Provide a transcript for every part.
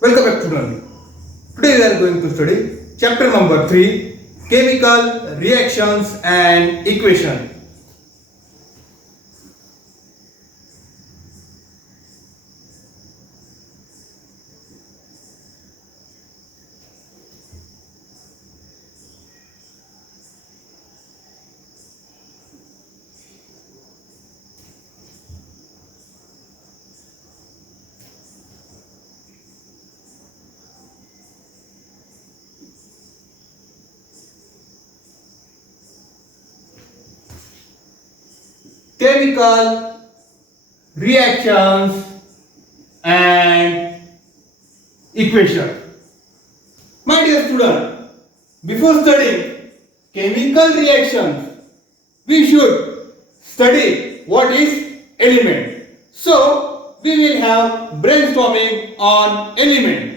Welcome back to learning. Today we are going to study chapter number 3, chemical reactions and equation. Chemical reactions and equation. My dear student, before studying chemical reactions, we should study what is element. So, we will have brainstorming on element.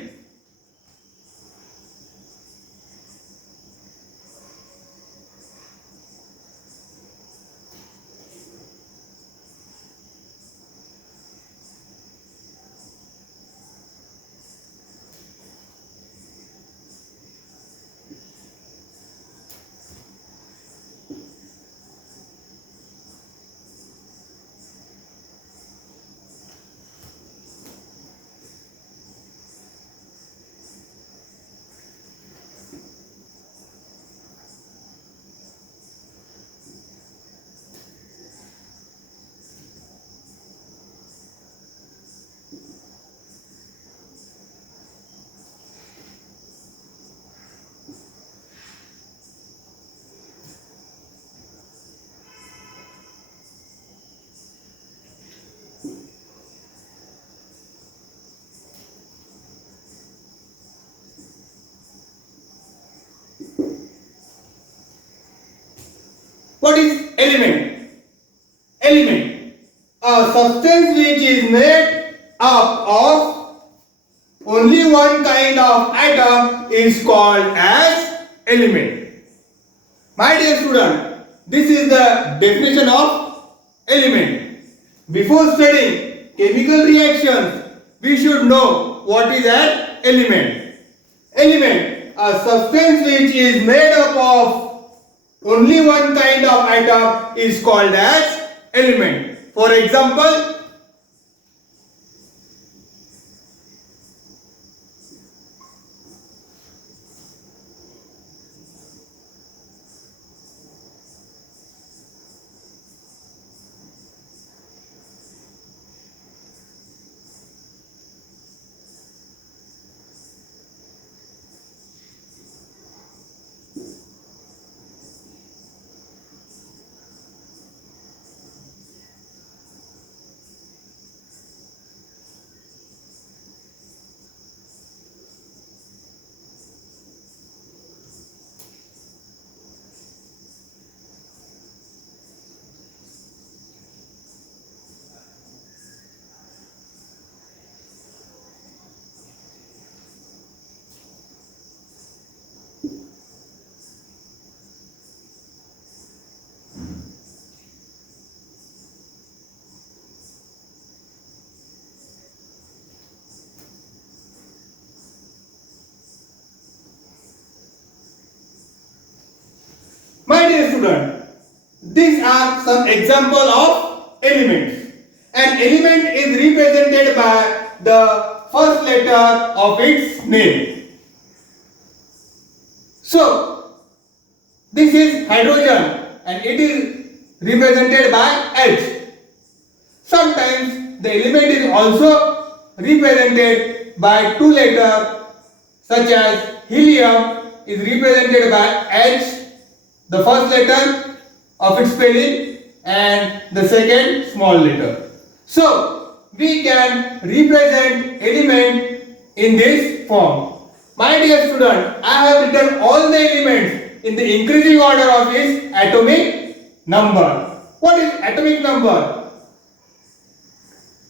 What is element? Element, a substance which is made up of only one kind of atom is called as element. My dear student, this is the definition of element. Before studying chemical reactions, we should know what is an element. Element, a substance which is made up of only one kind of atom is called as element. For example, my dear student, these are some example of elements. An element is represented by the first letter of its name. So, this is hydrogen and it is represented by H. Sometimes the element is also represented by two letters such as helium is represented by H, the first letter of its spelling and the second small letter. So, we can represent element in this form. My dear student, I have written all the elements in the increasing order of its atomic number. What is atomic number?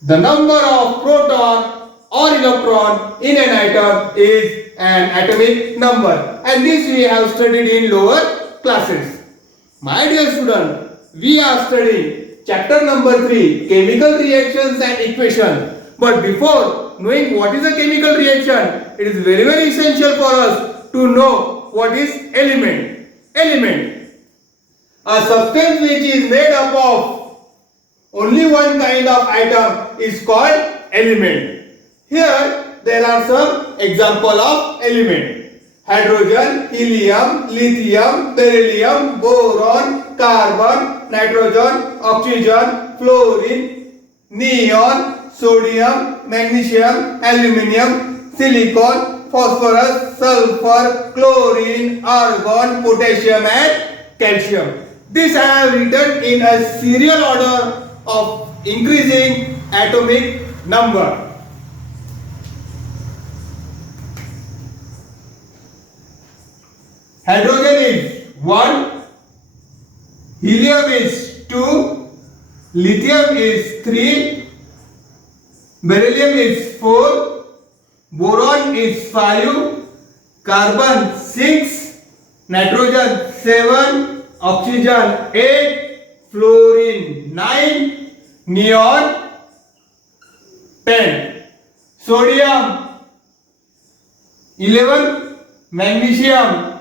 The number of proton or electron in an atom is an atomic number, and this we have studied in lower classes. My dear student, we are studying chapter number 3, chemical reactions and equation. But before knowing what is a chemical reaction, it is very essential for us to know what is element. Element, a substance which is made up of only one kind of atom is called element. Here there are some example of element: hydrogen, helium, lithium, beryllium, boron, carbon, nitrogen, oxygen, fluorine, neon, sodium, magnesium, aluminium, silicon, phosphorus, sulfur, chlorine, argon, potassium and calcium. This I have written in a serial order of increasing atomic number. Hydrogen is 1, helium is 2, lithium is 3, beryllium is 4, boron is 5, carbon 6, nitrogen 7, oxygen 8, fluorine 9, neon 10, sodium 11, magnesium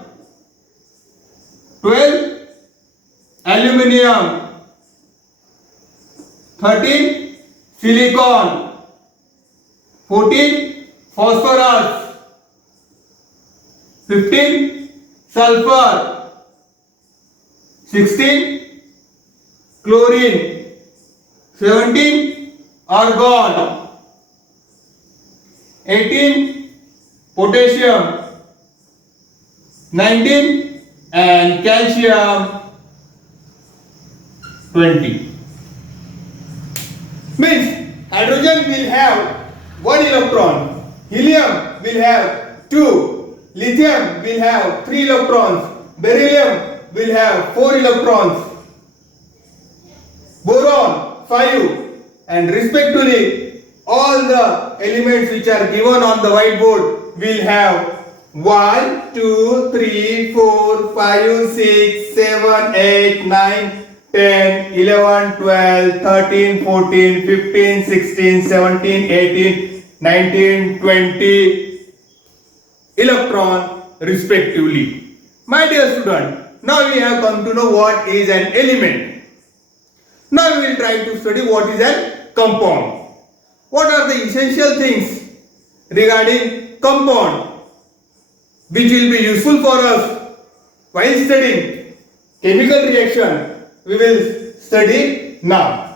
12, aluminium 13, silicon 14, phosphorus 15, sulfur 16, chlorine 17, argon 18, potassium 19, and calcium 20. Means hydrogen will have 1 electron, helium will have 2, lithium will have 3 electrons, beryllium will have 4 electrons, boron 5, and respectively all the elements which are given on the whiteboard will have 1, 2, 3, 4, 5, 6, 7, 8, 9, 10, 11, 12, 13, 14, 15, 16, 17, 18, 19, 20 electron respectively. My dear student, now we have come to know what is an element. Now we will try to study what is a compound. What are the essential things regarding compound which will be useful for us while studying chemical reaction? We will study now.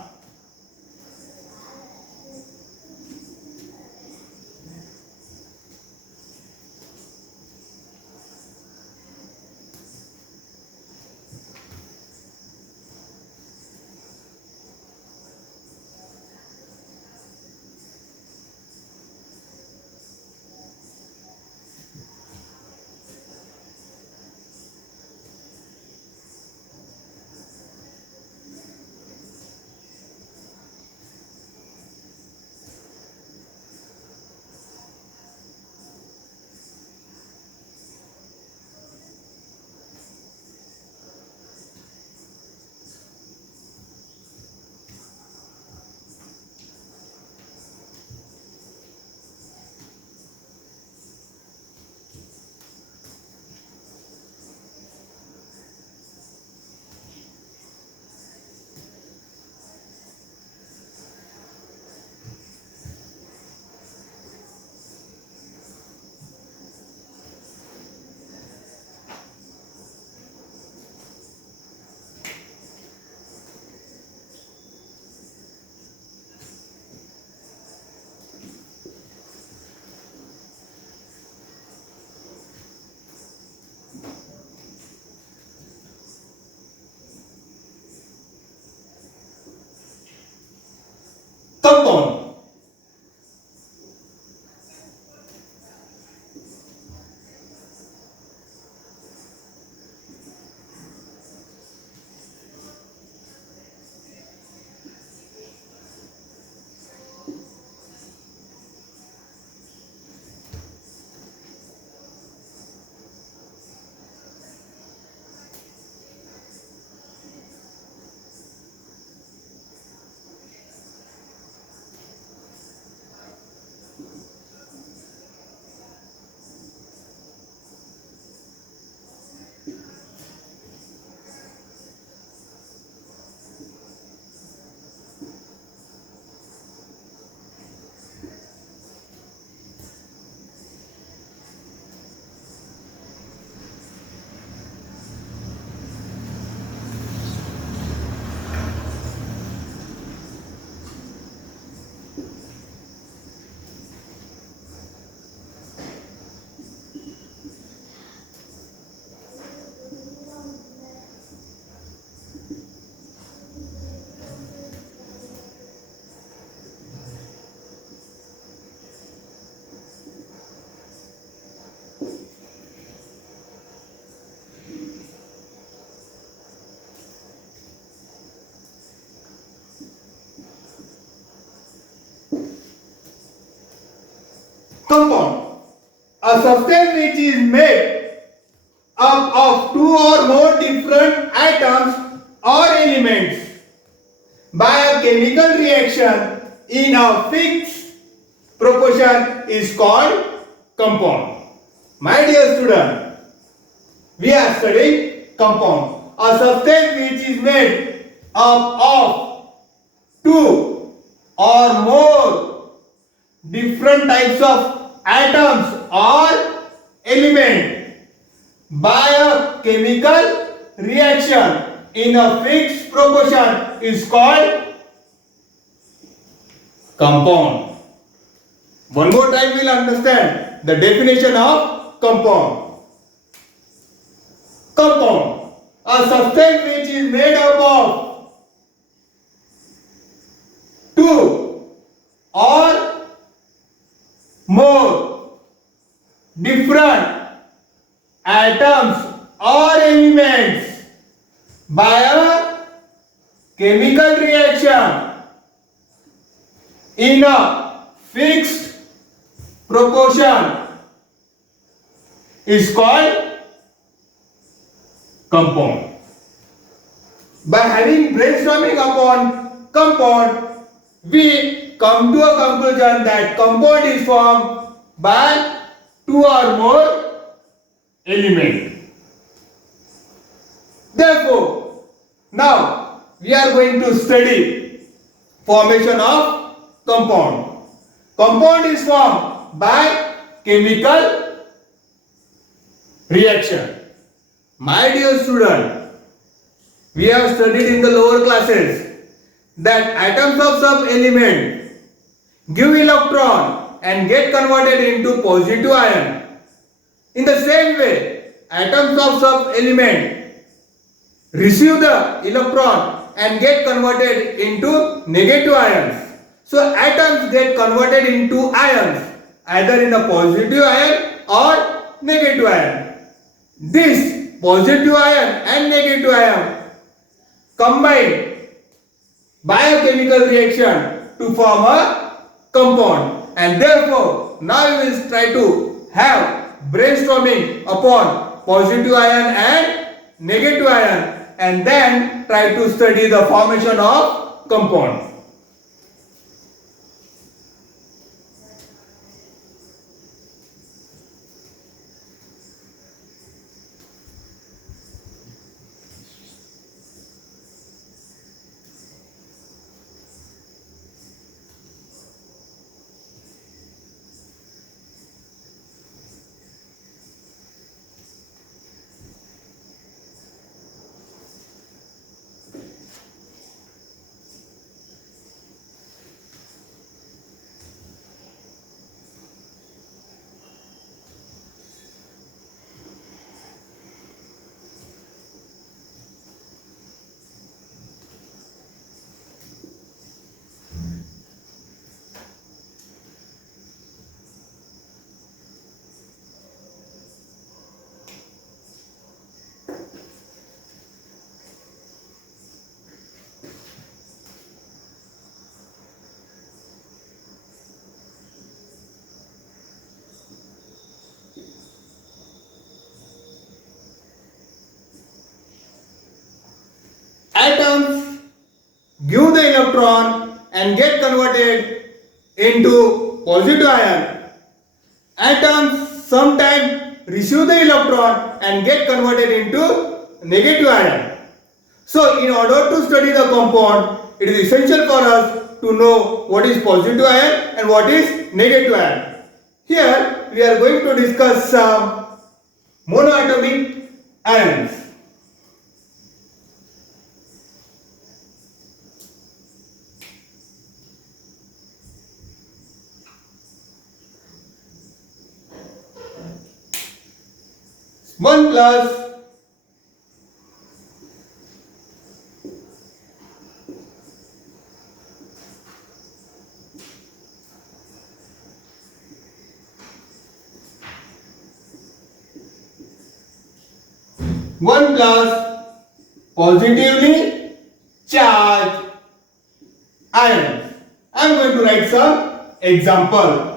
a substance which is made up of two or more different atoms or elements by a chemical reaction in a fixed proportion is called compound. My dear student, we are studying compound. A substance which is made up of two or more different types of atoms or element by a chemical reaction in a fixed proportion is called compound. One more time we'll understand the definition of compound. Compound, a substance which is made up of two or more different atoms or elements by a chemical reaction in a fixed proportion is called compound. By having brainstorming upon compound, we come to a conclusion that compound is formed by two or more elements. Therefore, now we are going to study formation of compound. Compound is formed by chemical reaction. My dear student, we have studied in the lower classes that atoms of some element give electron and get converted into positive ion. In the same way, atoms of some element receive the electron and get converted into negative ions. So atoms get converted into ions either in a positive ion or negative ion. This positive ion and negative ion combine by a chemical reaction to form a compound, and therefore now we will try to have brainstorming upon positive ion and negative ion and then try to study the formation of compound. Atoms give the electron and get converted into positive ion. Atoms sometimes receive the electron and get converted into negative ion. So in order to study the compound, it is essential for us to know what is positive ion and what is negative ion. Here we are going to discuss some monoatomic ions. One plus positively charged ions. I am going to write some example.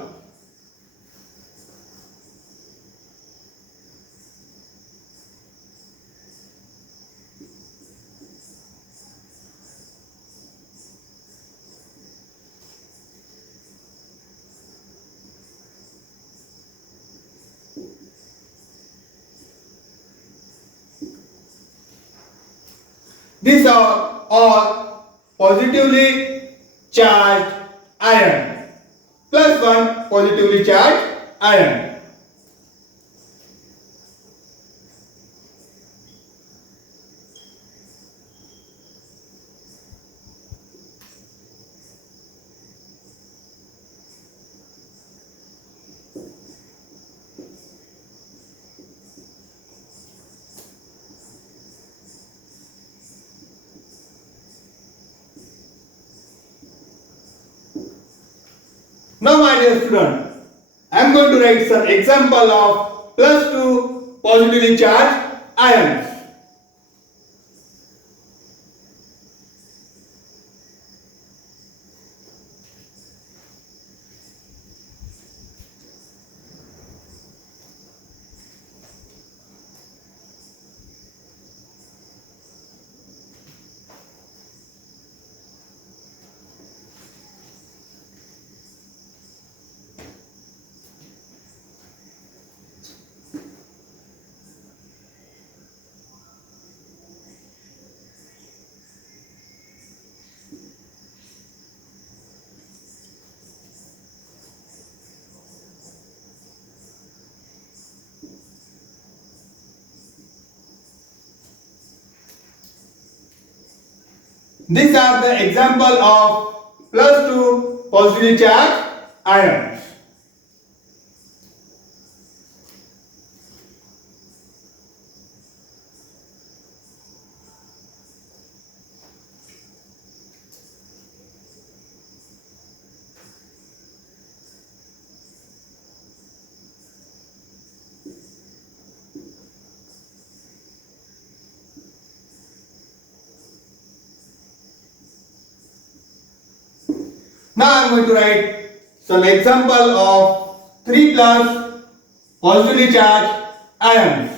These are all positively charged ion. Plus one positively charged ion. Now my dear student, I am going to write some example of plus 2 positively charged ions. These are the example of plus 2 positively charged ions. Now I am going to write some example of 3 plus positively charged ions.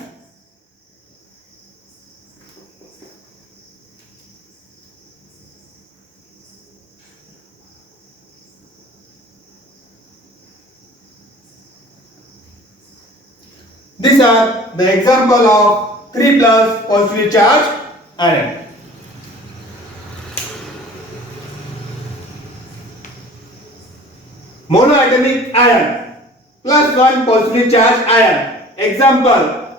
These are the example of 3 plus positively charged ions. Monoatomic ion plus 1 positively charged ion. Example: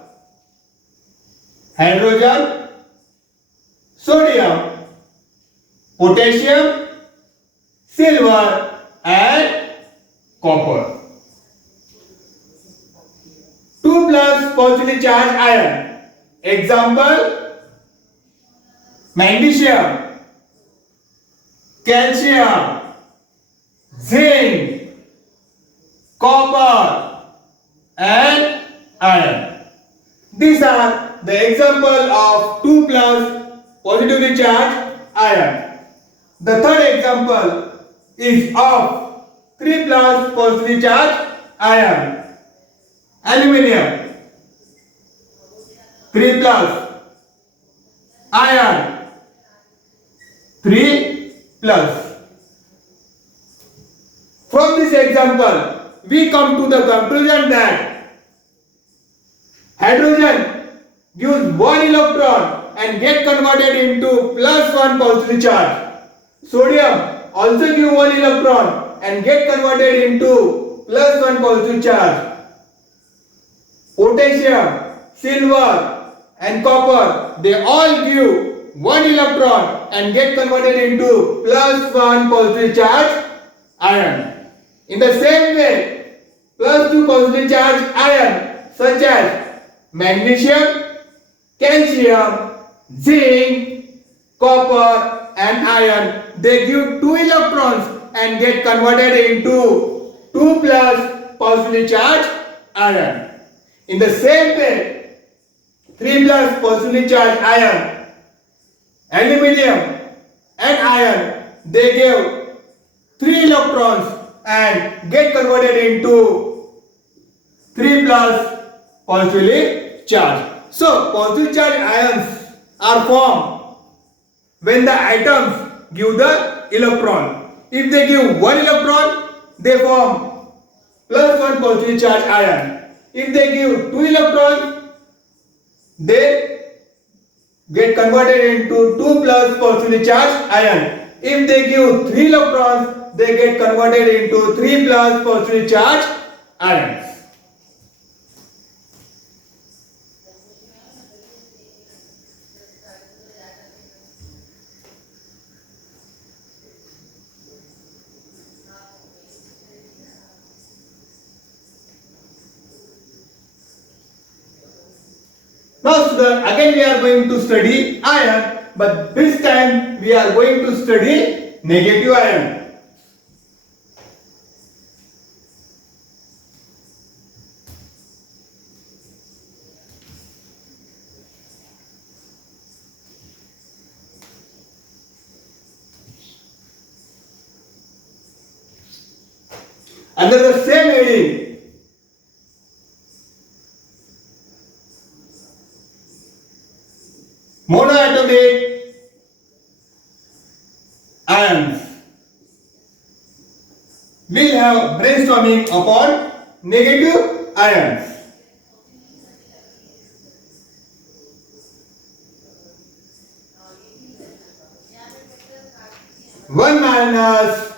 hydrogen, sodium, potassium, silver and copper. 2 plus positively charged ion. Example: magnesium, calcium, zinc, copper and iron. These are the example of 2 plus positively charged ion. The third example is of 3 plus positively charged ion. Aluminium, 3 plus, iron, 3 plus. From this example, we come to the conclusion that hydrogen gives 1 electron and get converted into plus 1 positively charge. Sodium also gives 1 electron and get converted into plus 1 positive charge. Potassium, silver and copper, they all give 1 electron and get converted into plus 1 positive charge ion. In the same way, plus 2 positively charged ions such as magnesium, calcium, zinc, copper and iron, they give 2 electrons and get converted into 2 plus positively charged ion. In the same way, 3 plus positively charged ion, aluminium and iron, they give 3 electrons and get converted into 3 plus positively charged. So, positively charged ions are formed when the atoms give the electron. If they give 1 electron, they form plus 1 positively charged ion. If they give 2 electrons, they get converted into 2 plus positively charged ion. If they give 3 electrons, they get converted into 3 plus positively charged ions. Now students, again we are going to study ion, but this time we are going to study negative ion. Under the same heading, monoatomic ions, we'll have brainstorming upon negative ions. One minus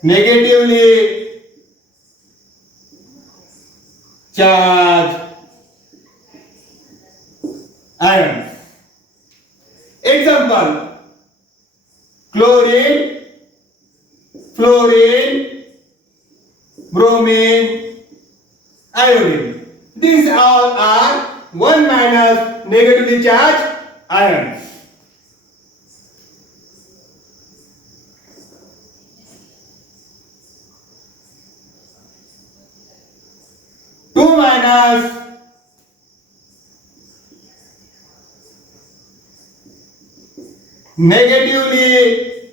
negatively charged ions. Example: chlorine, fluorine, bromine, iodine. These all are 1 minus negatively charged ions. Two minus negatively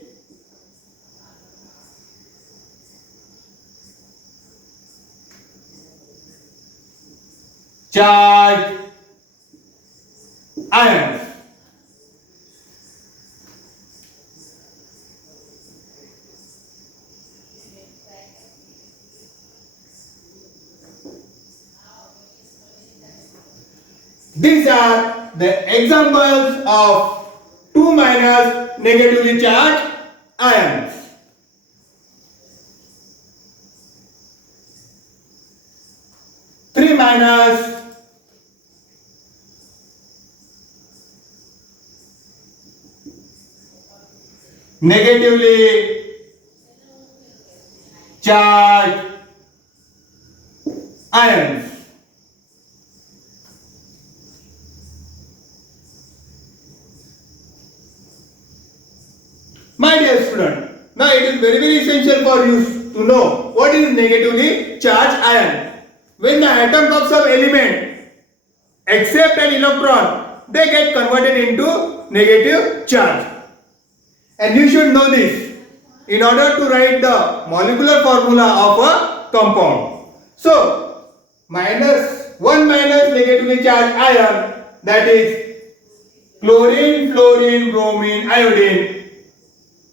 charged ions. These are the examples of 2 minus negatively charged ions. Three minus negatively charged ions. My dear student, now it is very essential for you to know what is negatively charged ion. When the atoms of some element accept an electron, they get converted into negative charge. And you should know this in order to write the molecular formula of a compound. So, one minus negatively charged ion, that is chlorine, fluorine, bromine, iodine,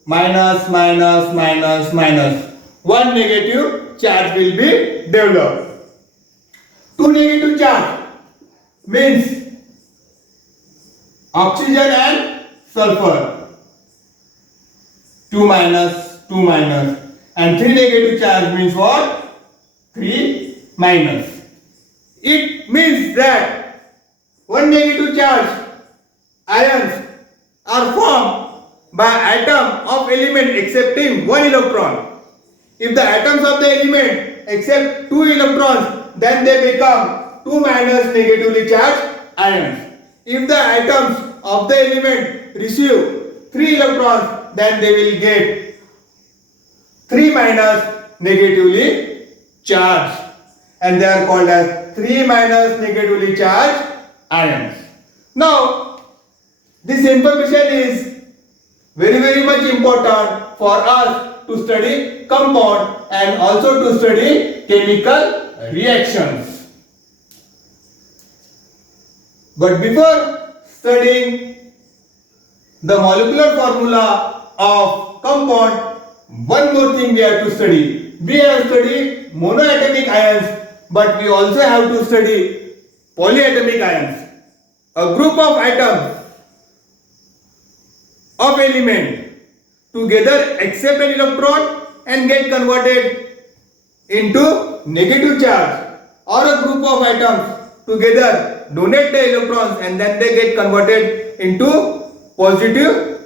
minus, minus, minus, minus. One negative charge will be developed. Two negative charge means oxygen and sulfur. 2 minus, 2 minus. And 3 negative charge means what? 3 minus. It means that one negative charge ions are formed by atom of element accepting one electron. If the atoms of the element accept 2 electrons, then they become 2 minus negatively charged ions. If the atoms of the element receive 3 electrons, then they will get 3 minus negatively charged, and they are called as 3 minus negatively charged ions. Now, this information is very much important for us to study compound and also to study chemical reactions. But before studying the molecular formula of compound, one more thing we have to study, we have studied monoatomic ions, but we also have to study polyatomic ions. A group of atoms of element together accept an electron and get converted into negative charge, or a group of atoms together donate the electrons and then they get converted into positive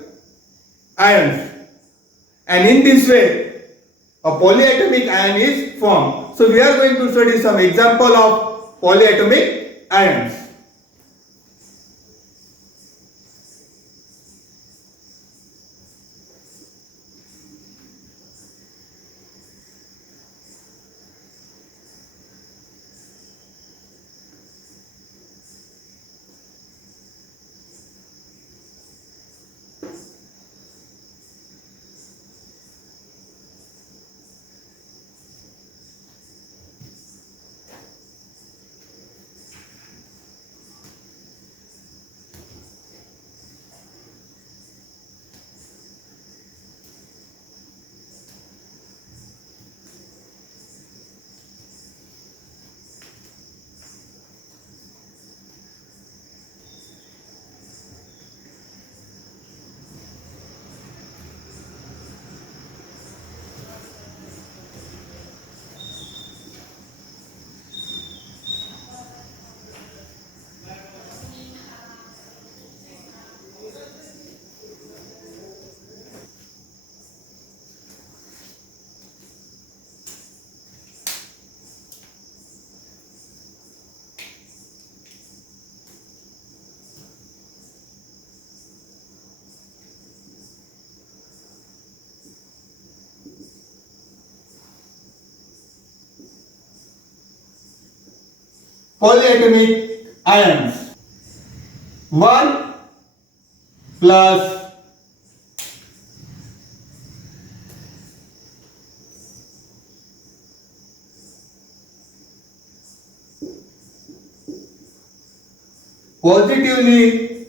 ions, and in this way a polyatomic ion is formed. So we are going to study some example of polyatomic ions. Polyatomic ions. 1 plus positively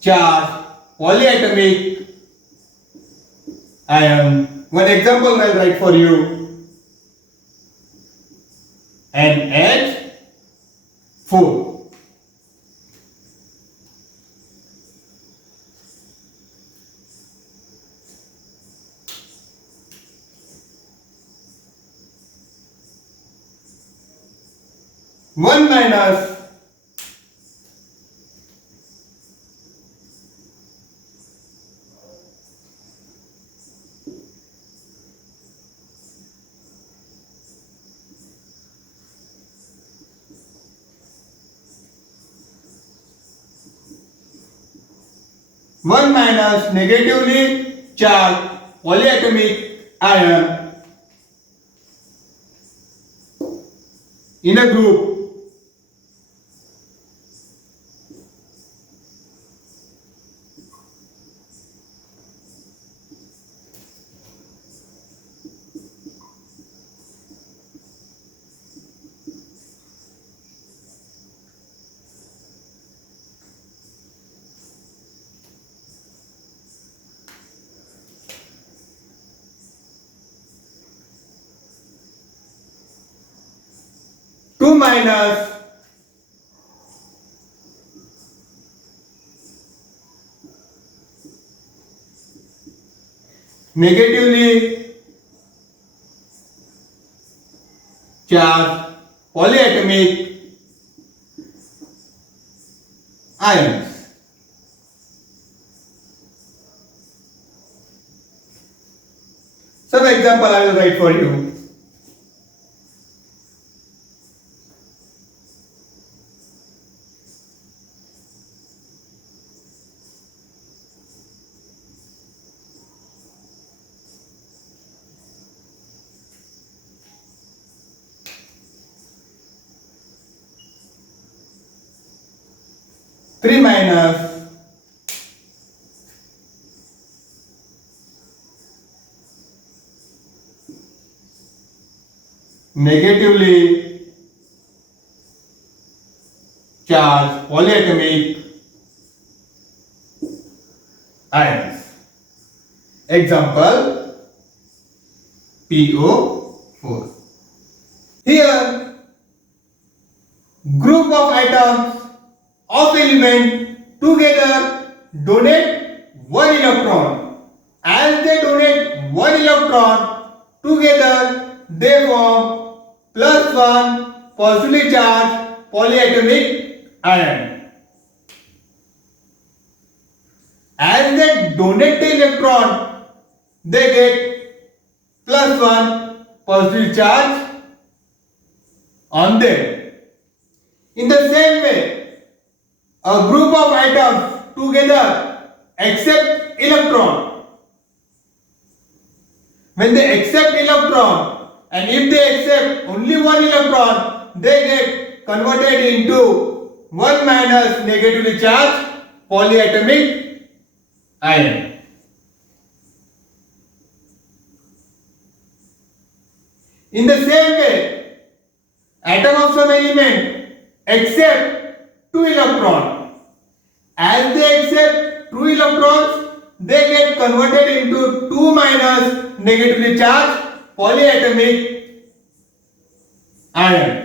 charged polyatomic ion. One example I'll write for you. NH4. One minus negatively charged polyatomic ion in a group two minus negatively charged polyatomic ions. Some example I will write for you. Three minus negatively charged polyatomic ions. Example PO4. Here, group of atoms of element together donate one electron. As they donate one electron, together they form plus one positively charged polyatomic ion. As they donate the electron, they get plus one positive charge on them. In the same way, a group of atoms together accept electron. When they accept electron, and if they accept only one electron, they get converted into 1 minus negatively charged polyatomic ion. In the same way, atom of some element accept 2 electrons. As they accept 2 electrons, they get converted into 2 minus negatively charged polyatomic ion.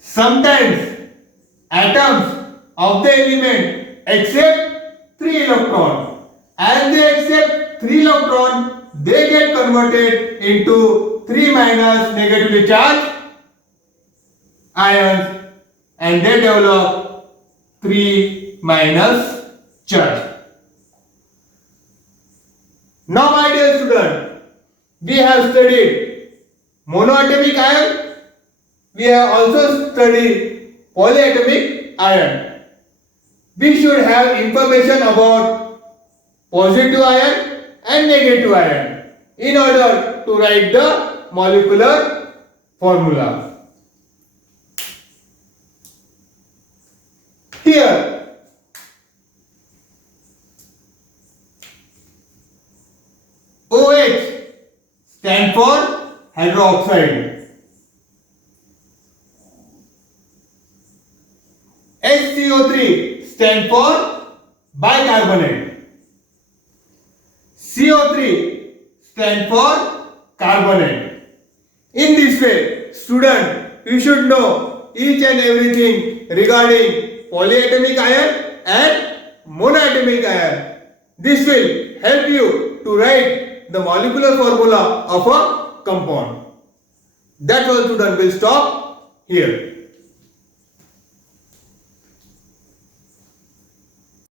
Sometimes atoms of the element accept 3 electrons. As they accept 3 electrons, they get converted into 3 minus negatively charged ions and they develop 3 minus charge. Now my dear student, we have studied monoatomic ion, we have also studied polyatomic ion. We should have information about positive ion and negative ion in order to write the molecular formula. Here, OH stands for hydroxide. HCO3 stands for bicarbonate. CO3 stands for carbonate. In this way, student, you should know each and everything regarding polyatomic ion and monoatomic ion. This will help you to write the molecular formula of a compound. That's all, student. Will stop here.